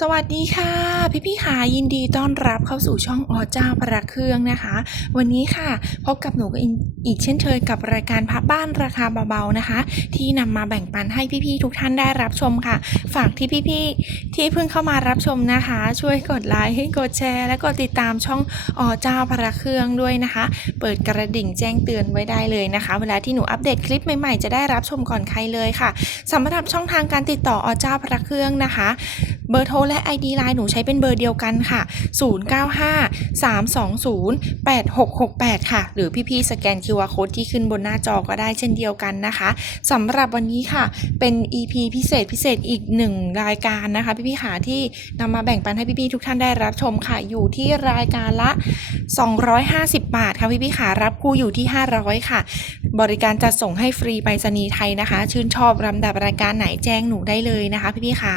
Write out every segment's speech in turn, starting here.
สวัสดีค่ะ พี่พี่ขายินดีต้อนรับเข้าสู่ช่องอเจ้าประเครื่องนะคะ วันนี้ค่ะพบกับหนูอีกเช่นเคยกับรายการพับบ้านราคาเบาๆนะคะ ที่นำมาแบ่งปันให้พี่ๆทุกท่านได้รับชมค่ะ ฝากที่พี่ๆที่เพิ่งเข้ามารับชมนะคะ ช่วยกดไลค์กดแชร์ และกดติดตามช่องอเจ้าประเครื่องด้วยนะคะ เปิดกระดิ่งแจ้งเตือนไว้ได้เลยนะคะ เวลาที่หนูอัปเดตคลิปใหม่ๆจะได้รับชมก่อนใครเลยค่ะสำหรับช่องทางการติดต่ออเจ้าพระเครื่องนะคะ เบอร์โทรและ ID ไลน์หนูใช้เป็นเบอร์เดียวกันค่ะ 095 320 8668 ค่ะ หรือพี่ๆสแกน QR Code ที่ขึ้นบนหน้าจอก็ได้เช่นเดียวกันนะคะสำหรับวันนี้ค่ะ เป็น EP พิเศษพิเศษอีกหนึ่งรายการนะคะ พี่ๆขาที่นำมาแบ่งปันให้พี่ๆทุกท่านได้รับชมค่ะอยู่ที่รายการละ 250 บาทค่ะพี่ๆขารับคู่อยู่ที่ 500 ค่ะ บริการจัดส่งให้ฟรีไปรษณีย์ไทยนะคะ ชื่นชอบลำดับรายการไหนแจ้งหนูได้เลยนะคะ พี่ๆขา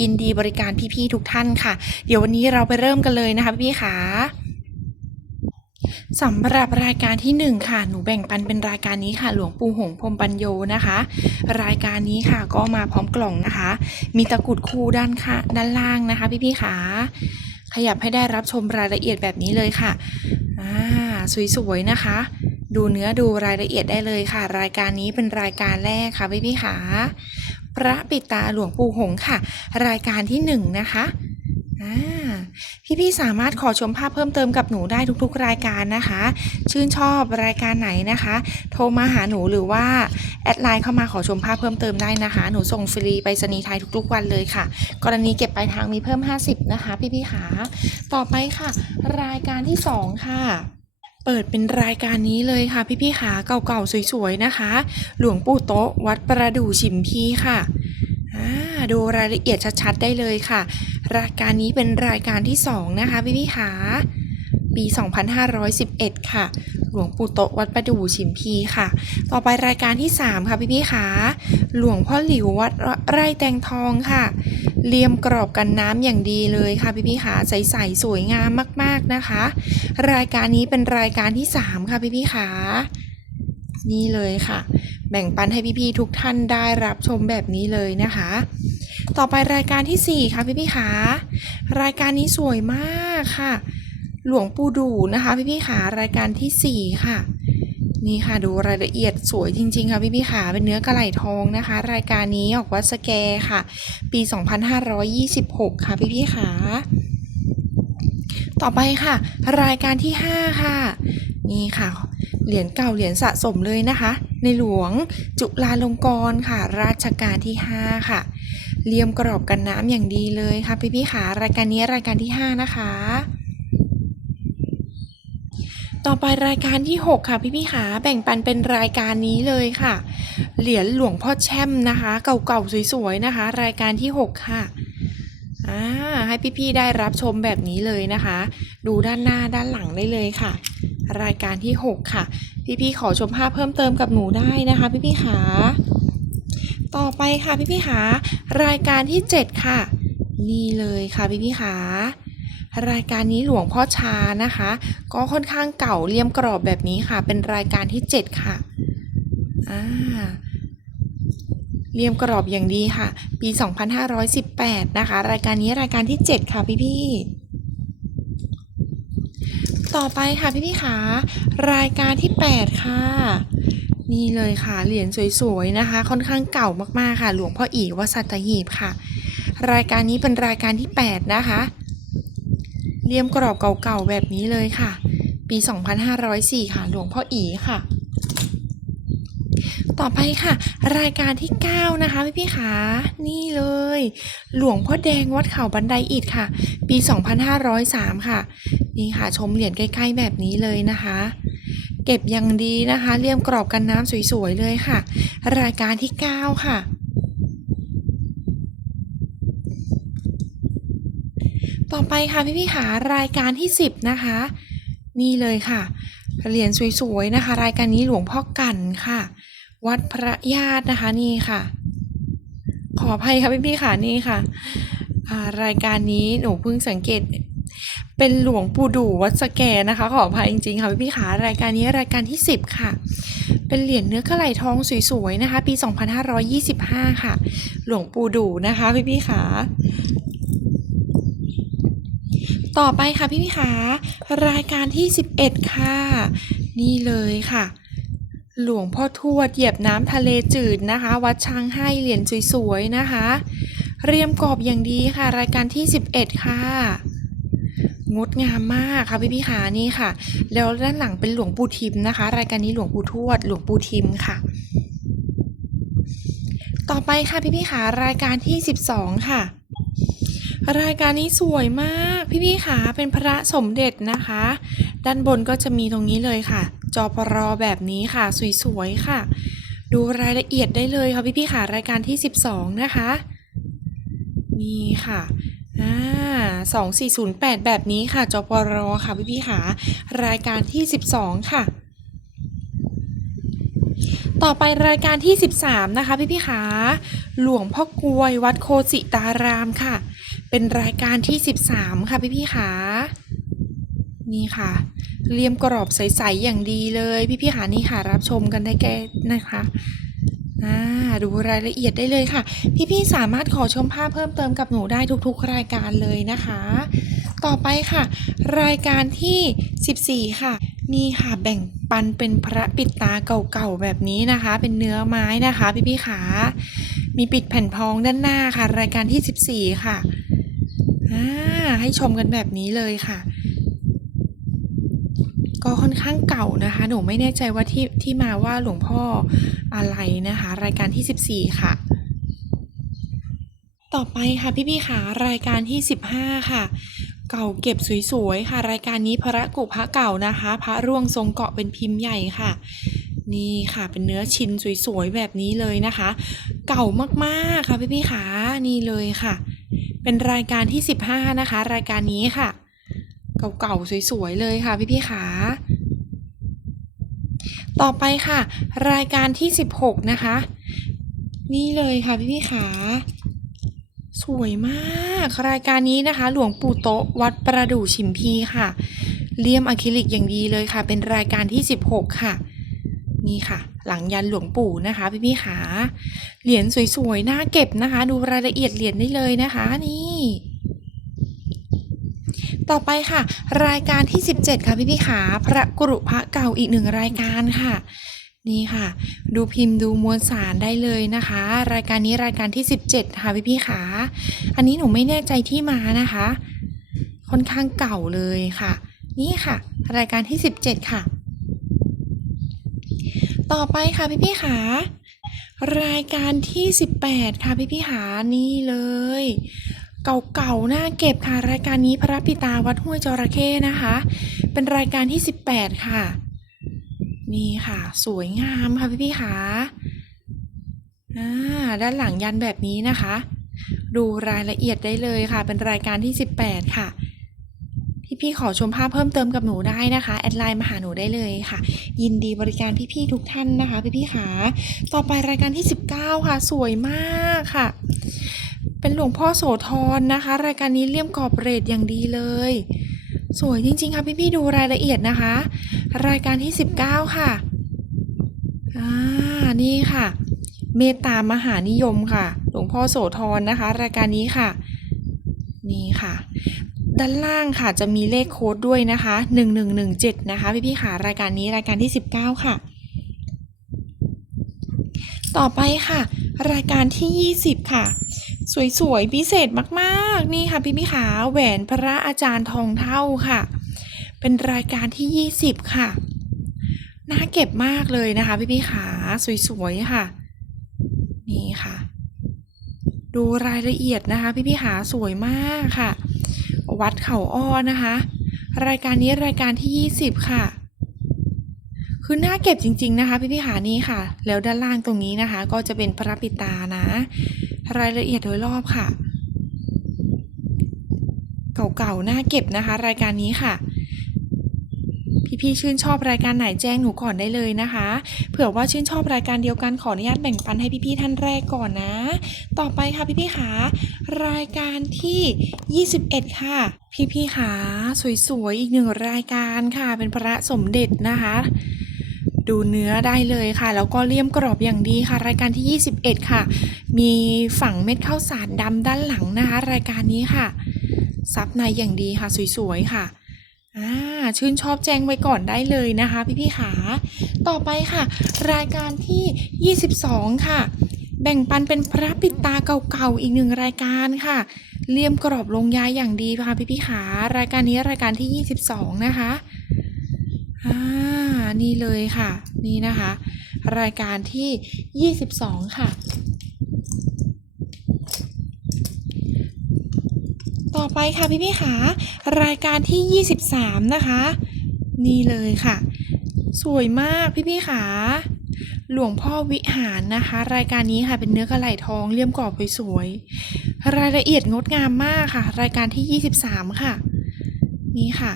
ยินดีบริการพี่ๆทุกท่านค่ะ เดี๋ยววันนี้เราไปเริ่มกันเลยนะคะพี่ๆขาสำหรับรายการที่หนึ่งค่ะ หนูแบ่งปันเป็นรายการนี้ค่ะ หลวงปู่หงพรมปัญโยนะคะ รายการนี้ค่ะก็มาพร้อมกล่องนะคะ มีตะกุดคู่ด้านค่ะด้านล่างนะคะพี่ๆขาขยับให้ได้รับชมรายละเอียดแบบนี้เลยค่ะอ่าสวยๆนะคะ ดูเนื้อดูรายละเอียดได้เลยค่ะ รายการนี้เป็นรายการแรกค่ะพี่พี่ๆขา พระปิตาหลวงปู่หงค่ะ รายการที่หนึ่งนะคะพี่ๆสามารถขอชมภาพเพิ่มเติมกับหนูได้ทุกๆ รายการนะคะ ชื่นชอบรายการไหนนะคะ โทรมาหาหนูหรือว่าแอดไลน์เข้ามาขอชมภาพเพิ่มเติมได้นะคะ หนูส่งฟรีไปรษณีไทยทุกๆ วันเลยค่ะ กรณีเก็บปลายทางมีเพิ่ม 50 นะคะ พี่ๆขาต่อไปค่ะ รายการที่สองค่ะ เปิดเป็นรายการนี้เลยค่ะ พี่ๆขาเก่าๆสวยๆนะคะ หลวงปู่โต๊ะวัดประดู่ฉิมพีค่ะอ่าดูรายละเอียดชัดๆได้เลยค่ะ รายการนี้เป็นรายการที่สองนะคะพี่ๆขาปี 2511 ค่ะ หลวงปู่โต๊ะวัดประดู่ฉิมพีค่ะ ต่อไปรายการที่ 3 ค่ะพี่ๆขาหลวงพ่อหลิววัดไร่แตงทองค่ะ เลียมกรอบกันน้ำอย่างดีเลยค่ะพี่ๆขาใสๆสวยงามมากๆนะคะ รายการนี้เป็นรายการที่ 3 ค่ะพี่ๆขานี่เลยค่ะ แบ่งปันให้พี่ๆทุกท่านได้รับชมแบบนี้เลยนะคะ ต่อไปรายการทีสี่4 ค่ะพี่ๆขารายการนี้สวยมากค่ะ หลวงปู่ดูนะคะพี่ๆขารายการทีสี่4 ค่ะ นี่ค่ะดูรายละเอียดสวยจริง ๆ ค่ะพี่ๆขาเป็นเนื้อกระไหล่ทองนะคะ รายการนี้ออกวัดสแกค่ะ ปี 2526 ค่ะพี่ๆขาต่อไปค่ะ รายการที่ 5 ค่ะ นี่ค่ะ เหรียญเก่าเหรียญสะสมเลยนะคะ ในหลวงจุฬาลงกรณ์ค่ะ ราชการที่ 5 ค่ะเลี่ยมกรอบกันน้ำอย่างดีเลยค่ะพี่พี่ขารายการนี้รายการที่ 5 นะคะ ต่อไปรายการที่ 6 ค่ะพี่พี่ขาแบ่งปันเป็นรายการนี้เลยค่ะ เหรียญหลวงพ่อแช่มนะคะ เก่าๆสวยๆนะคะ รายการที่ 6 ค่ะอ่าให้พี่ๆได้รับชมแบบนี้เลยนะคะ ดูด้านหน้าด้านหลังได้เลยค่ะ รายการที่ 6 ค่ะ พี่ๆขอชมภาพเพิ่มเติมกับหนูได้นะคะ พี่ๆขาต่อไปค่ะพี่ๆขารายการที่ 7 ค่ะ นี่เลยค่ะพี่ๆขา รายการนี้หลวงพ่อชานะคะ ก็ค่อนข้างเก่าเลี่ยมกรอบแบบนี้ค่ะ เป็นรายการที่ 7 ค่ะอ่าเลี่ยมกรอบอย่างดีค่ะ ปี 2518 นะคะ รายการนี้รายการที่ 7 ค่ะพี่ๆต่อไปค่ะพี่พี่ขารายการที่ 8 ค่ะ นี่เลยค่ะ เหรียญสวยๆนะคะ ค่อนข้างเก่ามากๆค่ะ หลวงพ่ออีวัสัตหีบค่ะ รายการนี้เป็นรายการที่ 8 นะคะ เลี่ยมกรอบเก่าๆแบบนี้เลยค่ะ ปี 2504 ค่ะ หลวงพ่ออีค่ะ ต่อไปค่ะ รายการที่ 9 นะคะพี่พี่ๆขานี่เลย หลวงพ่อแดงวัดเขาบันไดอิฐค่ะ ปี 2503 ค่ะ นี่ค่ะชมเหรียญใกล้ๆแบบนี้เลยนะคะเก็บอย่างดีนะคะ เลี่ยมกรอบกันน้ำสวยๆเลยค่ะ รายการที่ 9 ค่ะ ต่อไปค่ะพี่พี่ๆขารายการที่ 10 นะคะ นี่เลยค่ะเหรียญสวยๆนะคะ รายการนี้หลวงพ่อกันค่ะ วัดพระญาตินะคะนี่ค่ะ ขออภัยค่ะพี่พี่ค่ะนี่ค่ะรายการนี้หนูเพิ่งสังเกต เป็นหลวงปู่ดู่วัดสแกนะคะ ขออภัยจริงๆค่ะพี่พี่ขารายการนี้รายการที่ 10 ค่ะ เป็นเหรียญเนื้อกระไหล่ทองสวยๆนะคะ ปี 2525 ค่ะ หลวงปู่ดู่นะคะ พี่พี่ขา ต่อไปค่ะพี่พี่ขารายการที่ 11 ค่ะ นี่เลยค่ะ หลวงพ่อทวดเหยียบน้ำทะเลจืดนะคะ วัดช้างให้เหรียญสวยๆนะคะ เรียมกรอบอย่างดีค่ะ รายการที่ 11 ค่ะงดงามมากค่ะพี่พี่ขานี่ค่ะ แล้วด้านหลังเป็นหลวงปู่ทิมนะคะ รายการนี้หลวงปู่ทวด หลวงปู่ทิมค่ะ ต่อไปค่ะพี่พี่ขารายการที่ 12 ค่ะ รายการนี้สวยมาก พี่พี่ขาเป็นพระสมเด็จนะคะ ด้านบนก็จะมีตรงนี้เลยค่ะ จอปรอแบบนี้ค่ะ สวยๆค่ะ ดูรายละเอียดได้เลยค่ะพี่พี่ขารายการที่ 12 นะคะนี่ค่ะอ่าสองสี่ศูนย์แปดแบบนี้ค่ะ จปรค่ะพี่พี่ขารายการที่ 12 ค่ะต่อไปรายการที่ 13 นะคะพี่พี่ขาหลวงพ่อกลวยวัดโคสิตารามค่ะ เป็นรายการที่ 13 ค่ะพี่พี่ขานี่ค่ะเรียมกรอบใสๆอย่างดีเลย พี่พี่ขานี่ค่ะ รับชมกันได้แก่นะคะดูรายละเอียดได้เลยค่ะ พี่ๆสามารถขอชมภาพเพิ่มเติมกับหนูได้ทุกๆ รายการเลยนะคะ ต่อไปค่ะ รายการที่ 14 ค่ะ นี่ค่ะแบ่งปันเป็นพระปิดตาเก่าๆแบบนี้นะคะ เป็นเนื้อไม้นะคะ พี่ๆขามีปิดแผ่นพองด้านหน้าค่ะ รายการที่ 14 ค่ะอ่า ให้ชมกันแบบนี้เลยค่ะ ก็ค่อนข้างเก่านะคะ หนูไม่แน่ใจว่าที่ที่มาว่าหลวงพ่ออะไรนะคะ รายการที่ 14 ค่ะต่อไปค่ะพี่พี่ค่ะรายการที่ 15 ค่ะ เก่าเก็บสวยๆค่ะ รายการนี้พระกุพระเก่านะคะ พระร่วงทรงเกาะเป็นพิมพ์ใหญ่ค่ะ นี่ค่ะเป็นเนื้อชิ้นสวยๆแบบนี้เลยนะคะ เก่ามากๆค่ะพี่พี่ๆค่ะนี่เลยค่ะ เป็นรายการที่ 15 นะคะ รายการนี้ค่ะ เก่าๆสวยๆเลยค่ะพี่พี่ๆค่ะต่อไปค่ะ รายการที่ 16 นะคะ นี่เลยค่ะพี่พี่ขาสวยมากรายการนี้นะคะ หลวงปู่โตะวัดประดู่ชิมพีค่ะเลี่ยมอะคริลิกอย่างดีเลยค่ะ เป็นรายการที่ 16 ค่ะ นี่ค่ะ หลังยันหลวงปู่นะคะพี่พี่ขาเหรียญสวยๆน่าเก็บนะคะ ดูรายละเอียดเหรียญได้เลยนะคะนี่ต่อไปค่ะ รายการที่ 17 ค่ะพี่พี่ขาพระกรุพระเก่าอีกหนึ่งรายการค่ะ นี่ค่ะ ดูพิมพ์ดูมวลสารได้เลยนะคะ รายการนี้รายการที่ 17 ค่ะพี่พี่ขาอันนี้หนูไม่แน่ใจที่มานะคะ ค่อนข้างเก่าเลยค่ะ นี่ค่ะ รายการที่ 17 ค่ะ ต่อไปค่ะพี่พี่ขารายการที่ 18 ค่ะพี่พี่ๆขานี่เลย เก่าๆน่าเก็บค่ะรายการนี้พระปิตาวัดห้วยจระเข้นะคะ เป็นรายการที่ 18 ค่ะ นี่ค่ะ สวยงามค่ะพี่พี่ขาอ่าด้านหลังยันแบบนี้นะคะ ดูรายละเอียดได้เลยค่ะ เป็นรายการที่ 18 ค่ะ พี่ๆขอชมภาพเพิ่มเติมกับหนูได้นะคะ แอดไลน์มาหาหนูได้เลยค่ะ ยินดีบริการพี่ๆทุกท่านนะคะ พี่ๆขาต่อไปรายการที่ 19 ค่ะ สวยมากค่ะ เป็นหลวงพ่อโสธรนะคะ รายการนี้เลี่ยมกรอบเรทอย่างดีเลย สวยจริงๆ ค่ะพี่ๆดูรายละเอียดนะคะ รายการที่ 19 ค่ะอ่านี่ค่ะ เมตตามหานิยมค่ะ หลวงพ่อโสธรนะคะ รายการนี้ค่ะนี่ค่ะ ด้านล่างค่ะจะมีเลขโค้ดด้วยนะคะ 1117 นะคะ พี่ๆค่ะรายการนี้รายการที่ 19 ค่ะ ต่อไปค่ะ รายการที่ 20 ค่ะ สวยๆ พิเศษมากๆ นี่ค่ะพี่พี่ขาแหวนพระอาจารย์ทองเท่าค่ะ เป็นรายการที่ 20 ค่ะ น่าเก็บมากเลยนะคะ พี่พี่ขาสวยๆ ค่ะ นี่ค่ะ ดูรายละเอียดนะคะ พี่พี่ขาสวยมากค่ะ วัดเขาอ้อนะคะ รายการนี้รายการที่ 20 ค่ะ คือน่าเก็บจริง ๆ นะคะ พี่พี่หานี่ค่ะ แล้วด้านล่างตรงนี้นะคะ ก็จะเป็นพระปิตานะ รายละเอียดโดยรอบค่ะ เก่าๆน่าเก็บนะคะ รายการนี้ค่ะ พี่ๆชื่นชอบรายการไหนแจ้งหนูก่อนได้เลยนะคะ เผื่อว่าชื่นชอบรายการเดียวกันขออนุญาตแบ่งปันให้พี่ๆท่านแรกก่อนนะ ต่อไปค่ะพี่ๆขารายการที่ 21 ค่ะ พี่ๆขาสวยๆอีกหนึ่งรายการค่ะ เป็นพระสมเด็จนะคะดูเนื้อได้เลยค่ะ แล้วก็เลี่ยมกรอบอย่างดีค่ะ รายการที่ 21 ค่ะ มีฝังเม็ดข้าวสารดำด้านหลังนะคะ รายการนี้ค่ะ ซับในอย่างดีค่ะ สวยๆค่ะอ่า ชื่นชอบแจ้งไว้ก่อนได้เลยนะคะ พี่ๆขาต่อไปค่ะ รายการที่ 22 ค่ะ แบ่งปันเป็นพระปิดตาเก่าๆอีกหนึ่งรายการค่ะเลี่ยมกรอบลงยาอย่างดีค่ะพี่ๆขารายการนี้รายการที่ 22 นะคะอ่านี่เลยค่ะ นี่นะคะ รายการที่ 22 ค่ะ ต่อ ไปค่ะพี่พี่ขารายการที่ 23 นะคะ นี่เลยค่ะ สวยมากพี่พี่ขาหลวงพ่อวิหารนะคะ รายการนี้ค่ะเป็นเนื้อกระไหล่ทองเลี่ยมกรอบสวยๆรายละเอียดงดงามมากค่ะ รายการที่ 23 ค่ะ นี่ค่ะ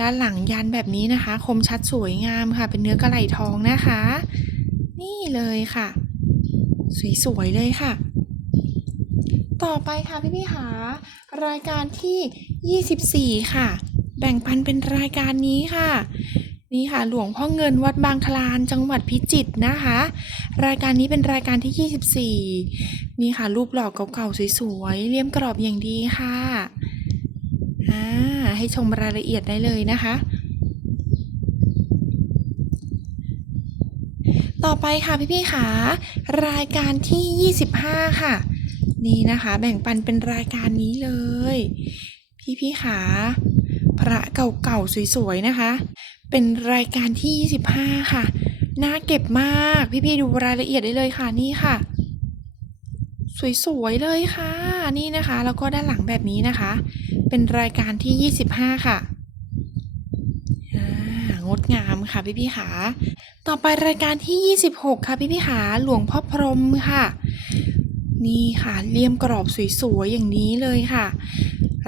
ด้านหลังยันแบบนี้นะคะ คมชัดสวยงามค่ะ เป็นเนื้อกระไหล่ทองนะคะ นี่เลยค่ะ สวยๆเลยค่ะ ต่อไปค่ะพี่พี่ๆขารายการที่ 24 ค่ะ แบ่งปันเป็นรายการนี้ค่ะ นี่ค่ะหลวงพ่อเงินวัดบางคลานจังหวัดพิจิตรนะคะ รายการนี้เป็นรายการที่ 24 นี่ค่ะรูปหล่อเก่าๆสวยๆเลี่ยมกรอบอย่างดีค่ะอ่าให้ชมรายละเอียดได้เลยนะคะต่อไปค่ะพี่ๆขารายการที่ 25 ค่ะ นี่นะคะ แบ่งปันเป็นรายการนี้เลย พี่พี่ขาพระเก่าๆสวยๆนะคะ เป็นรายการที่ 25 ค่ะ น่าเก็บมาก พี่ๆดูรายละเอียดได้เลยค่ะนี่ค่ะ สวยๆเลยค่ะ นี่นะคะ แล้วก็ด้านหลังแบบนี้นะคะ เป็นรายการที่ 25 ค่ะงดงามค่ะพี่ๆขา ต่อไปรายการที่ 26 ค่ะพี่ๆขาหลวงพ่อพรมค่ะ นี่ค่ะเลี่ยมกรอบสวยๆอย่างนี้เลยค่ะ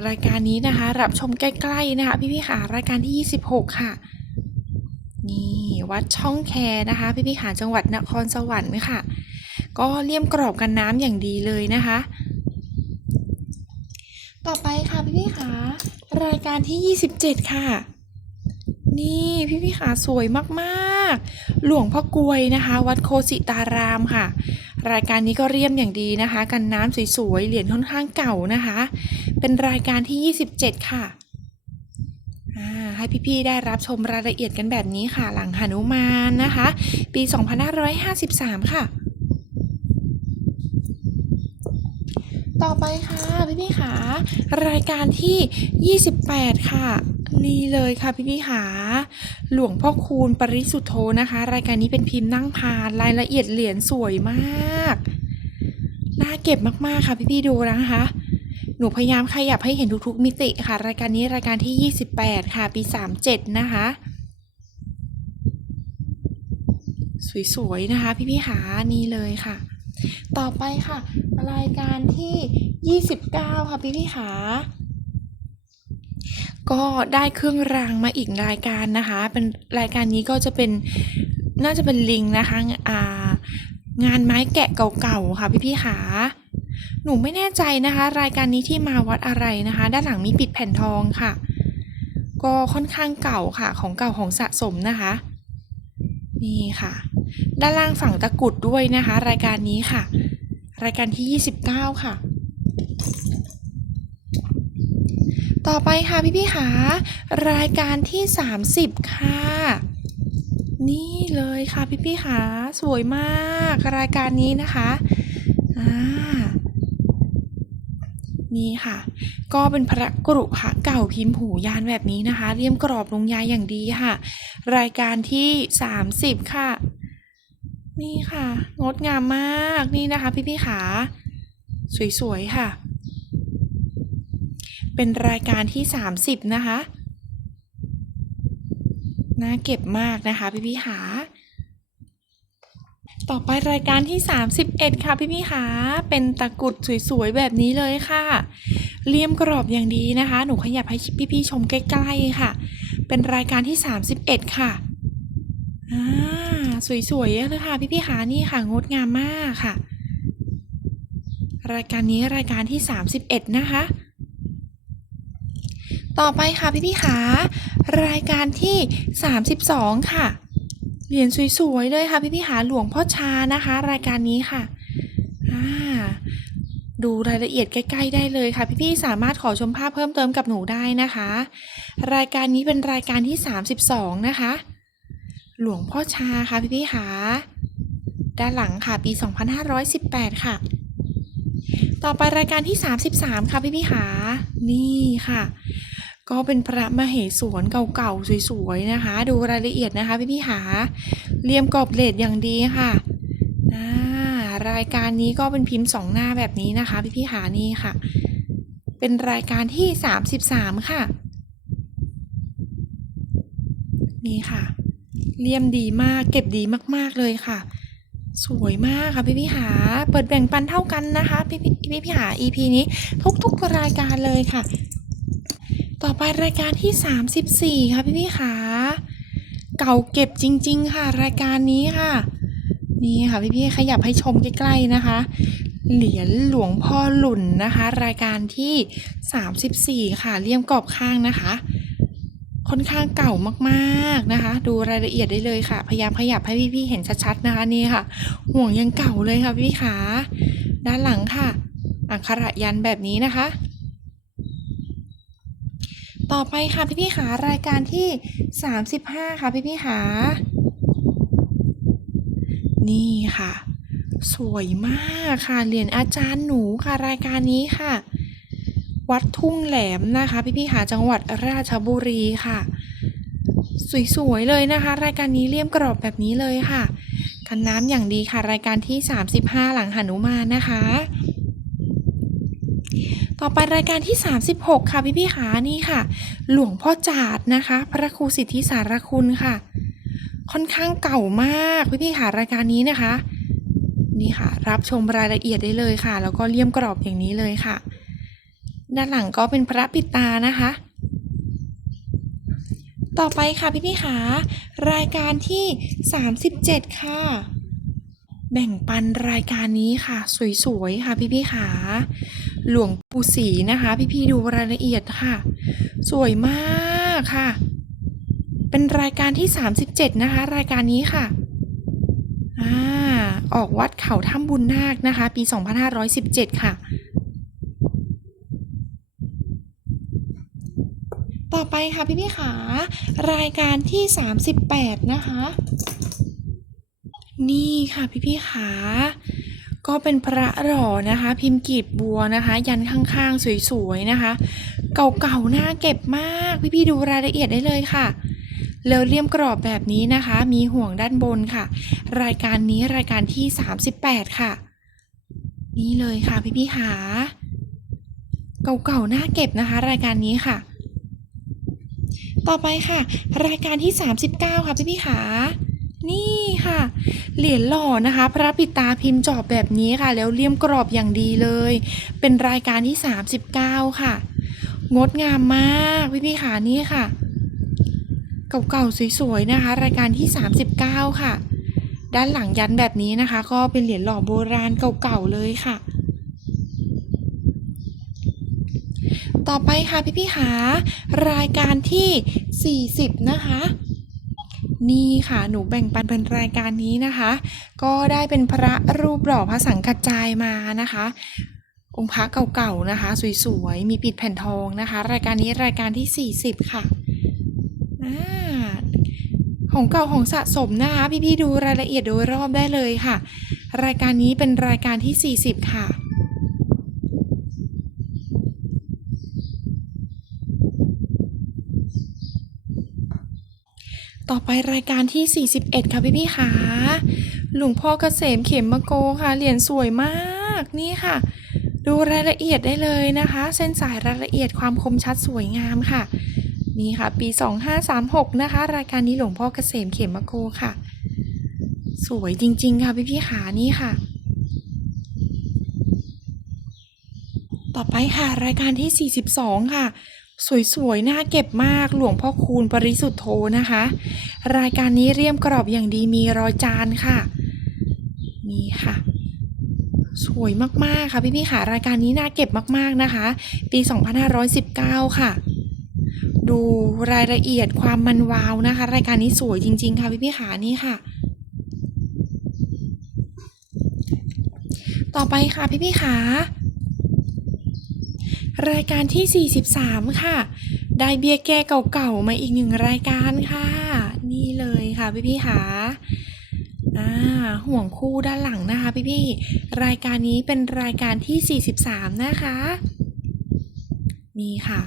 รายการนี้นะคะ รับชมใกล้ๆนะคะพี่ๆค่ะ รายการที่ 26 ค่ะ นี่วัดช่องแคนะคะ พี่ๆค่ะจังหวัดนครสวรรค์ค่ะ ก็เลี่ยมกรอบกันน้ำอย่างดีเลยนะคะ ต่อไปค่ะพี่ๆค่ะ รายการที่ 27 ค่ะนี่พี่ๆค่ะสวยมาก ๆ หลวงพ่อกวยนะคะ วัดโคสิตารามค่ะ รายการนี้ก็เรียมอย่างดีนะคะ กันน้ำสวยๆ เหรียญค่อนข้างเก่านะคะ เป็นรายการที่ 27 ค่ะอ่าให้พี่ๆได้รับชมรายละเอียดกันแบบนี้ค่ะ หลังหนุมานนะคะ ปี 2553 ค่ะ ต่อไปค่ะพี่ๆค่ะ รายการที่ 28 ค่ะ นี่เลยค่ะพี่ๆค่ะหลวงพ่อคูณปริสุทธโธนะคะ รายการนี้เป็นพิมพ์นั่งพานรายละเอียดเหรียญสวยมากน่าเก็บมากๆค่ะพี่ๆดูนะคะ หนูพยายามขยับให้เห็นทุกๆมิติค่ะ รายการนี้รายการที่ 28 ค่ะ ปี 37 นะคะ สวยๆนะคะ พี่ๆหานี่เลยค่ะ ต่อไปค่ะ รายการที่ 29 ค่ะพี่ๆหา ก็ได้เครื่องรางมาอีกรายการนะคะ เป็นรายการนี้ก็จะเป็นน่าจะเป็นลิงนะคะอ่างานไม้แกะเก่าๆค่ะพี่ๆขาหนูไม่แน่ใจนะคะ รายการนี้ที่มาวัดอะไรนะคะ ด้านหลังมีปิดแผ่นทองค่ะ ก็ค่อนข้างเก่าค่ะ ของเก่าของสะสมนะคะ นี่ค่ะ ด้านล่างฝั่งตะกุดด้วยนะคะ รายการนี้ค่ะ รายการที่ 29 ค่ะ ต่อไปค่ะพี่พี่ๆขารายการที่ 30 ค่ะ นี่เลยค่ะพี่พี่ๆขาสวยมากรายการนี้นะคะอ่านี่ค่ะ ก็เป็นพระกรุพระเก่าพิมพ์หูยานแบบนี้นะคะ เรียมกรอบลงยาอย่างดีค่ะ รายการที่ 30 ค่ะ นี่ค่ะ งดงามมากนี่นะคะพี่พี่ขา สวยๆค่ะ เป็นรายการที่ 30 นะคะ น่าเก็บมากนะคะพี่พี่หา ต่อไปรายการที่ 31 ค่ะพี่พี่หา เป็นตะกรุดสวยๆ แบบนี้เลยค่ะเลี่ยมกรอบอย่างดีนะคะ หนูขยับให้พี่ๆชมใกล้ๆค่ะ เป็นรายการที่ 31 ค่ะอ่าสวยๆเลยค่ะพี่พี่หานี่ค่ะงดงามมากค่ะ รายการนี้รายการที่ 31 นะคะ ต่อไปค่ะพี่พี่ขารายการที่ 32 ค่ะ เหรียญสวยๆเลยค่ะพี่พี่ขาหลวงพ่อชานะคะ รายการนี้ค่ะอ่าดูรายละเอียดใกล้ๆได้เลยค่ะ พี่ๆสามารถขอชมภาพเพิ่มเติมกับหนูได้นะคะ รายการนี้เป็นรายการที่ 32 นะคะ หลวงพ่อชาค่ะพี่ๆค่ะด้านหลังค่ะปี 2518 ค่ะ ต่อไปรายการที่ 33 ค่ะพี่พี่ขานี่ค่ะ ก็เป็นพระมเหสวนเก่าๆสวยๆนะคะ ดูรายละเอียดนะคะพี่พี่ขาเรียมกรอบเลดอย่างดีค่ะรายการนี้ก็เป็นพิมพ์สองหน้าแบบนี้นะคะ พี่พี่ขานี่ค่ะ เป็นรายการที่ 33 ค่ะ นี่ค่ะเลี่ยมดีมากเก็บดีมากๆเลยค่ะ สวยมากค่ะพี่พี่หา เปิดแบ่งปันเท่ากันนะคะ พี่พี่พี่พี่หา EP นี้ทุกๆรายการเลยค่ะ ต่อไปรายการที่ 34 ค่ะพี่พี่ขาเก่าเก็บจริง ๆ ค่ะ รายการนี้ค่ะ นี่ค่ะพี่พี่ขยับให้ชมใกล้ๆนะคะ เหรียญหลวงพ่อหลุ่นนะคะ รายการที่ 34 ค่ะเลี่ยมกรอบข้างนะคะ ค่อนข้างเก่ามากๆนะคะ ดูรายละเอียดได้เลยค่ะ พยายามขยับให้พี่ๆเห็นชัดๆนะคะนี่ค่ะ ห่วงยังเก่าเลยค่ะพี่ขาด้านหลังค่ะ อักขระยันแบบนี้นะคะ ต่อไปค่ะพี่ๆขารายการที่ 35 ค่ะพี่ๆขานี่ค่ะ สวยมากค่ะเหรียญอาจารย์หนูค่ะรายการนี้ค่ะ วัดทุ่งแหลมนะคะ พี่พี่หาจังหวัดราชบุรีค่ะ สวยๆเลยนะคะ รายการนี้เลี่ยมกรอบแบบนี้เลยค่ะ กันน้ำอย่างดีค่ะ รายการที่ 35 หลังหนุมานนะคะ ต่อไปรายการที่ 36 ค่ะพี่พี่ขานี่ค่ะ หลวงพ่อจาดนะคะ พระครูสิทธิสารคุณค่ะ ค่อนข้างเก่ามากพี่พี่ขารายการนี้นะคะ นี่ค่ะ รับชมรายละเอียดได้เลยค่ะ แล้วก็เลี่ยมกรอบอย่างนี้เลยค่ะ ด้านหลังก็เป็นพระปิดตานะคะต่อไปค่ะพี่พี่ขารายการที่ 37 ค่ะ แบ่งปันรายการนี้ค่ะ สวยๆค่ะพี่พี่ขา หลวงปู่ศรีนะคะพี่พี่ๆดูรายละเอียดค่ะ สวยมากค่ะ เป็นรายการที่ 37 นะคะ รายการนี้ค่ะอ่าออกวัดเขาถ้ำบุญนาคนะคะ ปี 2517 ค่ะ ต่อไปค่ะพี่พี่ๆขารายการที่ 38 นะคะ นี่ค่ะพี่พี่ๆขา ก็เป็นพระหล่อนะคะ พิมพ์กีบบัวนะคะ ยันข้างๆ สวยๆนะคะ เก่าๆน้าเก็บมาก พี่ๆดูรายละเอียดได้เลยค่ะแล้วเลี่ยมกรอบแบบนี้นะคะ มีห่วงด้านบนค่ะ รายการนี้รายการที่ 38 ค่ะ นี่เลยค่ะพี่พี่ๆขาเก่าๆน้าเก็บนะคะ รายการนี้ค่ะ ต่อไปค่ะ รายการที่ 39 ค่ะพี่พี่ๆขานี่ค่ะ เหรียญหล่อนะคะ พระปิดตาพิมพ์จอบแบบนี้ค่ะ แล้วเลี่ยมกรอบอย่างดีเลย เป็นรายการที่ 39 ค่ะ งดงามมากพี่พี่ขานี่ค่ะ เก่าๆสวยๆนะคะ รายการที่ 39 ค่ะ ด้านหลังยันแบบนี้นะคะ ก็เป็นเหรียญหล่อโบราณเก่าๆเลยค่ะ ต่อไปค่ะพี่พี่ๆขารายการที่ 40 นะคะ นี่ค่ะหนูแบ่งปันเป็นรายการนี้นะคะ ก็ได้เป็นพระรูปหล่อพระสังกัจจายมานะคะ องค์พระเก่าๆนะคะ สวยๆ มีปิดแผ่นทองนะคะ รายการนี้รายการที่ 40 ค่ะอ่าของเก่าของสะสมนะคะ พี่ๆดูรายละเอียดโดยรอบได้เลยค่ะ รายการนี้เป็นรายการที่ 40 ค่ะ ต่อไปรายการที่ 41 ค่ะพี่พี่ๆค่ะหลวงพ่อเกษมเข็มมะโกค่ะ เหรียญสวยมากนี่ค่ะ ดูรายละเอียดได้เลยนะคะ เส้นสายรายละเอียดความคมชัดสวยงามค่ะ นี่ค่ะ ปี 2536 นะคะ รายการนี้หลวงพ่อเกษมเข็มมะโกค่ะ สวยจริง ๆ ค่ะพี่พี่ขานี่ค่ะ ต่อไปค่ะรายการที่ 42 ค่ะ สวยๆ น่าเก็บมากหลวงพ่อคูณปริสุทธโธนะคะ รายการนี้เรียมกรอบอย่างดีมีรอยจานค่ะ นี่ค่ะ สวยมากๆค่ะพี่ๆค่ะ รายการนี้น่าเก็บมากๆนะคะ ปี 2519 ค่ะ ดูรายละเอียดความมันวาวนะคะ รายการนี้สวยจริง ๆ ค่ะพี่ๆค่ะนี่ค่ะต่อไปค่ะพี่ๆค่ะ รายการที่ 43 ค่ะ ได้เบี้ยแก้เก่าๆมาอีกหนึ่งรายการค่ะ นี่เลยค่ะพี่ๆค่ะอ่าห่วงคู่ด้านหลังนะคะพี่ๆรายการนี้เป็นรายการที่ 43 นะคะนี่ค่ะ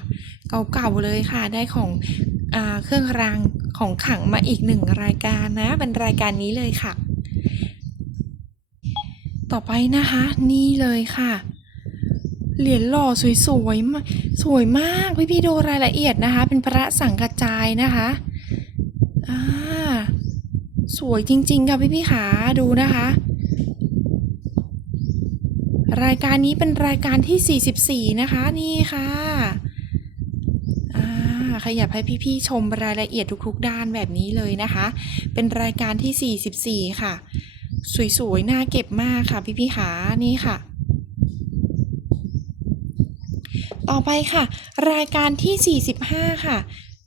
เก่าๆเลยค่ะได้ของอเครื่องรางของขลังมาอีกหนึ่งรายการนะ เป็นรายการนี้เลยค่ะ ต่อไปนะคะ นี่เลยค่ะ เหรียญหล่อสวยๆมาสวยมากพี่พี่ๆดูรายละเอียดนะคะ เป็นพระสังกระจายนะคะอ่าสวยจริงๆค่ะพี่พี่ๆขาดูนะคะ รายการนี้เป็นรายการที่ 44 นะคะนี่ค่ะอ่าขยับให้พี่ๆชมรายละเอียดทุกๆ ด้านแบบนี้เลยนะคะ เป็นรายการที่ 44 ค่ะ สวยๆน่าเก็บมากค่ะพี่พี่ๆขานี่ค่ะ ต่อไปค่ะ รายการที่ 45 ค่ะ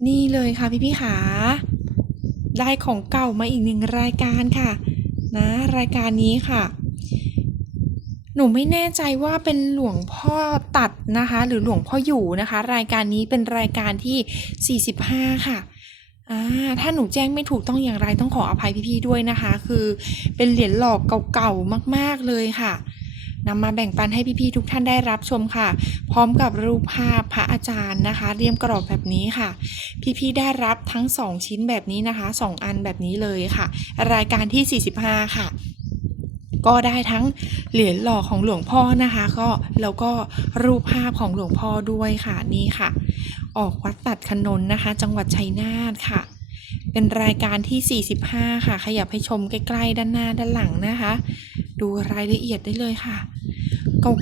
นี่เลยค่ะพี่พี่ขาได้ของเก่ามาอีกหนึ่งรายการค่ะ นะ รายการนี้ค่ะ หนูไม่แน่ใจว่าเป็นหลวงพ่อตัดนะคะ หรือหลวงพ่ออยู่นะคะ รายการนี้เป็นรายการที่ 45 ค่ะอ่าถ้าหนูแจ้งไม่ถูกต้องอย่างไรต้องขออภัยพี่ๆด้วยนะคะ คือเป็นเหรียญหลอกเก่าๆมากๆเลยค่ะ นำมาแบ่งปันให้พี่ๆทุกท่านได้รับชมค่ะ พร้อมกับรูปภาพพระอาจารย์นะคะ เรียมกรอบแบบนี้ค่ะ พี่ๆได้รับทั้ง 2 ชิ้นแบบนี้นะคะ 2 อันแบบนี้เลยค่ะ รายการที่ 45 ค่ะก็ได้ทั้งเหรียญหล่อของหลวงพ่อนะคะ ก็แล้วก็รูปภาพของหลวงพ่อด้วยค่ะนี่ค่ะ ออกวัดตัดขนนนะคะ จังหวัดชัยนาทค่ะ เป็นรายการที่ 45 ค่ะ ขยับให้ชมใกล้ๆด้านหน้าด้านหลังนะคะ ดูรายละเอียดได้เลยค่ะ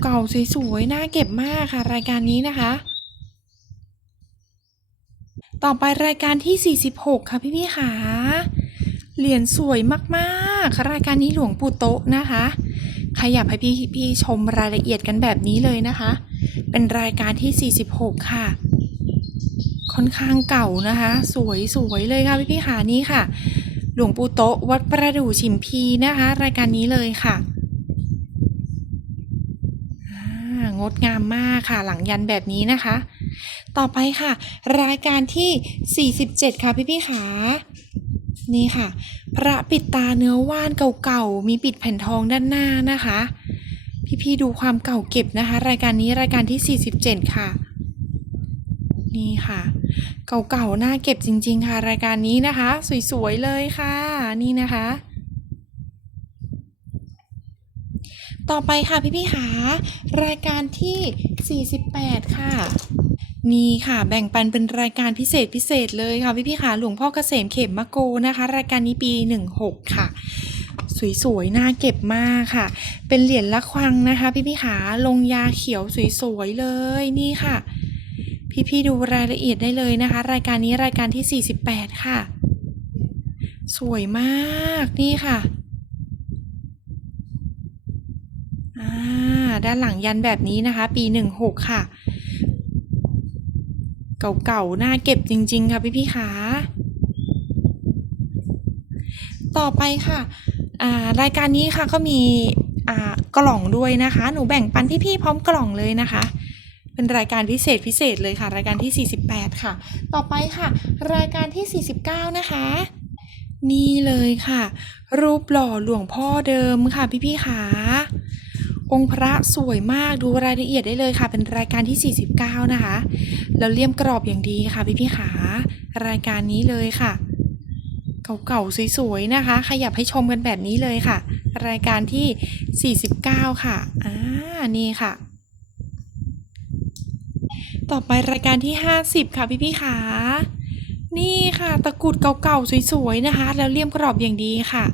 เก่าๆสวยๆน่าเก็บมากค่ะ รายการนี้นะคะ ต่อไปรายการที่ 46 ค่ะพี่ๆค่ะเหรียญสวยมากๆ รายการนี้หลวงปู่โตะนะคะขยับให้พี่พี่ชมรายละเอียดกันแบบนี้เลยนะคะ เป็นรายการที่ 46 ค่ะ ค่อนข้างเก่านะคะ สวยสวยเลยค่ะพี่พี่ๆค่ะนี่ค่ะ หลวงปู่โตะวัดประดู่ชิมพีนะคะ รายการนี้เลยค่ะงดงามมากค่ะ หลังยันแบบนี้นะคะ ต่อไปค่ะ รายการที่ 47 ค่ะพี่พี่ๆค่ะนี่ค่ะ พระปิดตาเนื้อว่านเก่าๆ มีปิดแผ่นทองด้านหน้านะคะ พี่ๆดูความเก่าเก็บนะคะ รายการนี้รายการที่ 47 ค่ะ นี่ค่ะ เก่าๆน่าเก็บจริง ๆ ค่ะ รายการนี้นะคะ สวยๆเลยค่ะ นี่นะคะ ต่อไปค่ะพี่ๆค่ะรายการที่ 48 ค่ะนี่ค่ะแบ่งปันเป็นรายการพิเศษพิเศษเลยค่ะพี่พี่ๆค่ะหลวงพ่อเกษมเขมมะโกนะคะ รายการนี้ปี 16 ค่ะ สวยๆน่าเก็บมากค่ะ เป็นเหรียญละควังนะคะ พี่พี่ๆค่ะลงยาเขียวสวยๆเลยนี่ค่ะ พี่ๆดูรายละเอียดได้เลยนะคะ รายการนี้รายการที่ 48 ค่ะ สวยมากนี่ค่ะอ่าด้านหลังยันแบบนี้นะคะ ปี 16 ค่ะ เก่าๆน่าเก็บจริง ๆ ค่ะพี่ๆขาต่อไปค่ะอ่ารายการนี้ค่ะก็มีอ่ากล่องด้วยนะคะ หนูแบ่งปันพี่ๆพร้อมกล่องเลยนะคะ เป็นรายการพิเศษพิเศษเลยค่ะ รายการที่ 48 ค่ะ ต่อไปค่ะ รายการที่ 49 นะคะ นี่เลยค่ะ รูปหล่อหลวงพ่อเดิมค่ะพี่ๆขาองค์พระสวยมากดูรายละเอียดได้เลยค่ะ เป็นรายการที่ 49 นะคะแล้วเลี่ยมกรอบอย่างดีค่ะพี่พี่ขารายการนี้เลยค่ะ เก่าๆสวยๆนะคะ ขยับให้ชมกันแบบนี้เลยค่ะ รายการที่ 49 ค่ะอ่านี่ค่ะ ต่อไปรายการที่ 50 ค่ะพี่พี่ขานี่ค่ะ ตะกรุดเก่าๆสวยๆนะคะ แล้วเลี่ยมกรอบอย่างดีค่ะ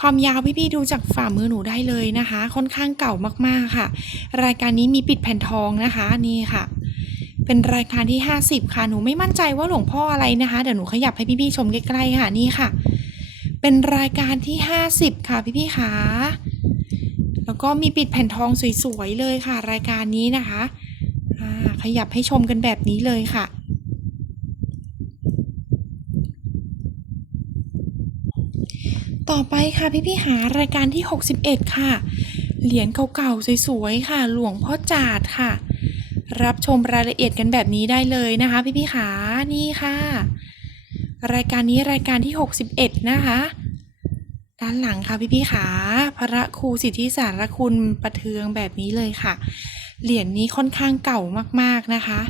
ความยาวพี่ๆดูจากฝ่ามือหนูได้เลยนะคะ ค่อนข้างเก่ามากๆค่ะ รายการนี้มีปิดแผ่นทองนะคะนี่ค่ะ เป็นรายการที่ 50 ค่ะหนูไม่มั่นใจว่าหลวงพ่ออะไรนะคะเดี๋ยวหนูขยับให้พี่ๆชมใกล้ๆค่ะนี่ค่ะ เป็นรายการที่ 50 ค่ะพี่ๆค่ะแล้วก็มีปิดแผ่นทองสวยๆเลยค่ะ รายการนี้นะคะ ขยับให้ชมกันแบบนี้เลยค่ะ ต่อไปค่ะพี่พี่หารายการที่ 61 ค่ะ เหรียญเก่าๆสวยๆค่ะ หลวงพ่อจาดค่ะ รับชมรายละเอียดกันแบบนี้ได้เลยนะคะ พี่ๆขานี่ค่ะ รายการนี้รายการที่ 61 นะคะด้านหลังค่ะพี่ๆขาพระครูสิทธิสารคุณประเทืองแบบนี้เลยค่ะ เหรียญนี้ค่อนข้างเก่ามากๆนะคะ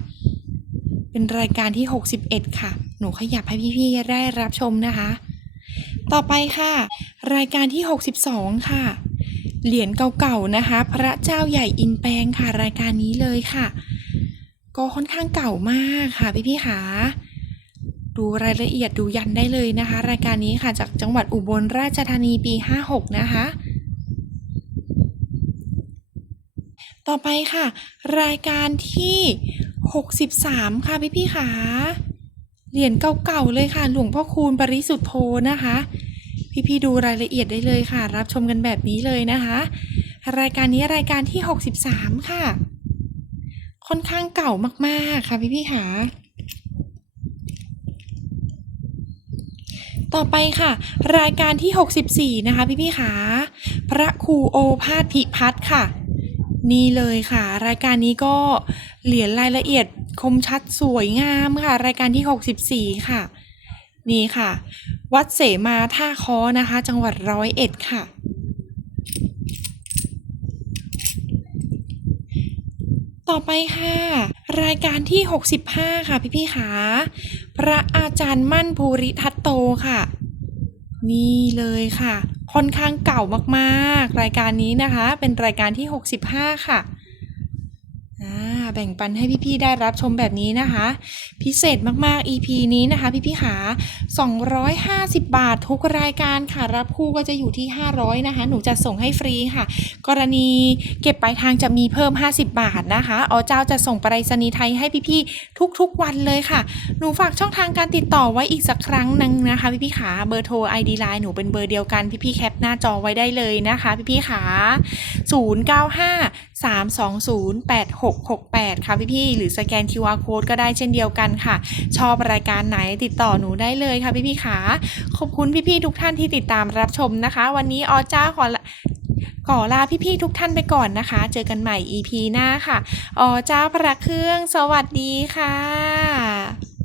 เป็นรายการที่ 61 ค่ะ หนูขยับให้พี่ๆได้รับชมนะคะ ต่อไปค่ะ รายการที่ 62 ค่ะ เหรียญเก่าๆนะคะ พระเจ้าใหญ่อินแปงค่ะ รายการนี้เลยค่ะ ก็ค่อนข้างเก่ามากค่ะพี่ๆขาดูรายละเอียดดูยันได้เลยนะคะ รายการนี้ค่ะจากจังหวัดอุบลราชธานีปี 56 นะคะ ต่อไปค่ะ รายการที่ 63 ค่ะพี่ๆขาเหรียญเก่าๆเลยค่ะ หลวงพ่อคูณปริสุทธโธนะคะ พี่ๆดูรายละเอียดได้เลยค่ะ รับชมกันแบบนี้เลยนะคะ รายการนี้รายการที่ 63 ค่ะ ค่อนข้างเก่ามากๆค่ะพี่ๆค่ะต่อไปค่ะ รายการที่ 64 นะคะพี่ๆค่ะพระครูโอภาสพิพัฒน์ค่ะ นี่เลยค่ะ รายการนี้ก็เหรียญรายละเอียดคมชัดสวยงามค่ะ รายการที่ 64 ค่ะ นี่ค่ะ วัดเสมาท่าค้อนะคะ จังหวัดร้อยเอ็ดค่ะ ต่อไปค่ะ รายการที่ 65 ค่ะพี่ๆขาพระอาจารย์มั่นภูริทัตโตค่ะ นี่เลยค่ะ ค่อนข้างเก่ามากๆ รายการนี้นะคะ เป็นรายการที่ 65 ค่ะอ่า แบ่งปันให้พี่ๆได้รับชมแบบนี้นะคะ พิเศษมากๆ EP นี้นะคะพี่ๆขา250 บาททุกรายการค่ะ รับคู่ก็จะอยู่ที่ 500 นะคะ หนูจะส่งให้ฟรีค่ะ กรณีเก็บปลายทางจะมีเพิ่ม 50 บาทนะคะอ๋อเจ้าจะส่งไปรษณีย์ไทยให้พี่ๆทุกๆวันเลยค่ะ หนูฝากช่องทางการติดต่อไว้อีกสักครั้งหนึงนะคะพี่ๆขาเบอร์โทร ID Line หนูเป็นเบอร์เดียวกันพี่ๆแคปหน้าจอไว้ได้เลยนะคะพี่ๆขา095 320 8668 ค่ะพี่ๆหรือสแกน QR Code ก็ได้เช่นเดียวกันค่ะ ชอบรายการไหนติดต่อหนูได้เลยค่ะพี่ๆขาขอบคุณพี่ๆทุกท่านที่ติดตามรับชมนะคะ วันนี้ออจ้าขอลขอลาพี่ๆทุกท่านไปก่อนนะคะ เจอกันใหม่ EP หน้าค่ะออจ้าพระเครื่อง สวัสดีค่ะ